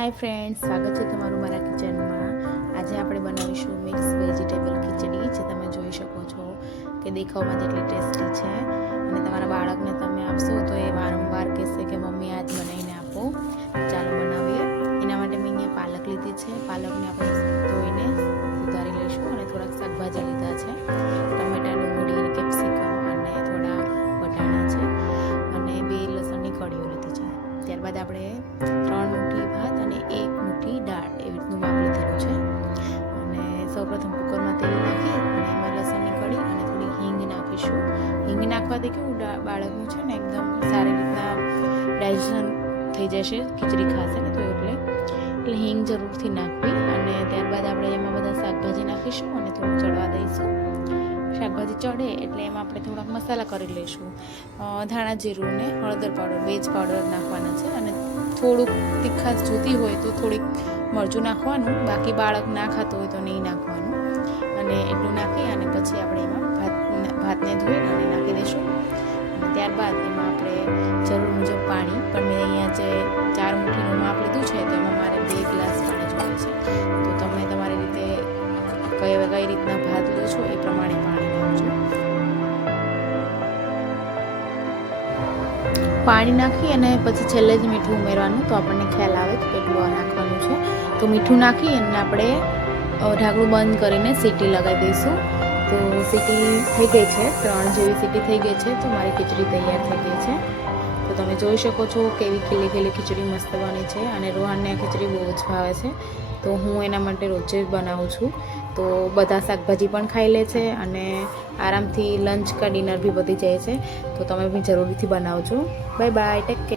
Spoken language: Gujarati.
હાય ફ્રેન્ડ્સ, સ્વાગત છે તમારું મારા કિચનમાં. આજે આપણે બનાવીશું મિક્સ વેજીટેબલ ખીચડી, જે તમે જોઈ શકો છો કે દેખાવમાં જેટલી ટેસ્ટી છે. અને તમારા બાળકને તમે આપશો તો એ વારંવાર કહેશે કે, મમ્મી, આજ બનાવીને આપો. ચાલો બનાવીએ. એના માટે મેં અહીંયા પાલક લીધી છે. પાલકને આપણે ધોઈને સુધારી લઈશું અને થોડાક શાકભાજી લીધા છે. ટમેટા ડુંગળી કેપ્સિકમ અને થોડા વટાણા છે. અને બે લસણની કળીઓ લીધી છે. ત્યારબાદ આપણે હિંગ નાખવાથી કેવું બાળકનું છે ને એકદમ સારી રીતના ડાયજેશન થઈ જશે, ખીચડી ખાશે ને તો એટલે. એટલે હિંગ જરૂરથી નાખવી અને ત્યારબાદ આપણે એમાં બધા શાકભાજી નાખીશું અને થોડુંક ચડવા દઈશું. શાકભાજી ચડે એટલે એમાં આપણે થોડાક મસાલા કરી લઈશું. ધાણા જીરું ને હળદર પાવડર, વેજ પાવડર નાખવાના છે અને થોડુંક તીખાશ જોતી હોય તો થોડીક મરચું નાખવાનું, બાકી બાળક ના ખાતો હોય તો નહીં નાખવાનું. અને એટલું નાખી અને ત્યારબાદ એમાં આપણે જરૂર મુજબ પાણી, પણ મેં અહીંયા જે ચાર મુઠ્ઠીનું માપ લીધું છે, તો એમાં મારે બે ગ્લાસ પાણી જોઈએ છે. તો તમે તમારી રીતે કઈ કઈ રીતના ભાત લો છો એ પ્રમાણે પાણી નાખજો. પાણી નાખી અને પછી છેલ્લે જ મીઠું ઉમેરવાનું, તો આપણને ખ્યાલ આવે કે કેટલું નાખવાનું છે. તો મીઠું નાખી અને આપણે ઢાંકણું બંધ કરીને સીટી લગાવી દઈશું. તો સીટી થઈ ગઈ છે, ત્રણ જેવી સીટી થઈ ગઈ છે, તો મારી ખીચડી તૈયાર થઈ ગઈ છે. તો તમે જોઈ શકો છો કેવી ખીલી ખીલી ખીચડી મસ્ત બની છે અને રોહનને ખીચડી બહુ જ ભાવે છે. તો હું એના માટે રોજે જ બનાવું છું. તો બધા શાકભાજી પણ ખાઈ લે છે અને આરામથી લંચ કા ડિનર બી વધી જાય છે. તો તમે બી જરૂરથી બનાવજો. Bye bye, take care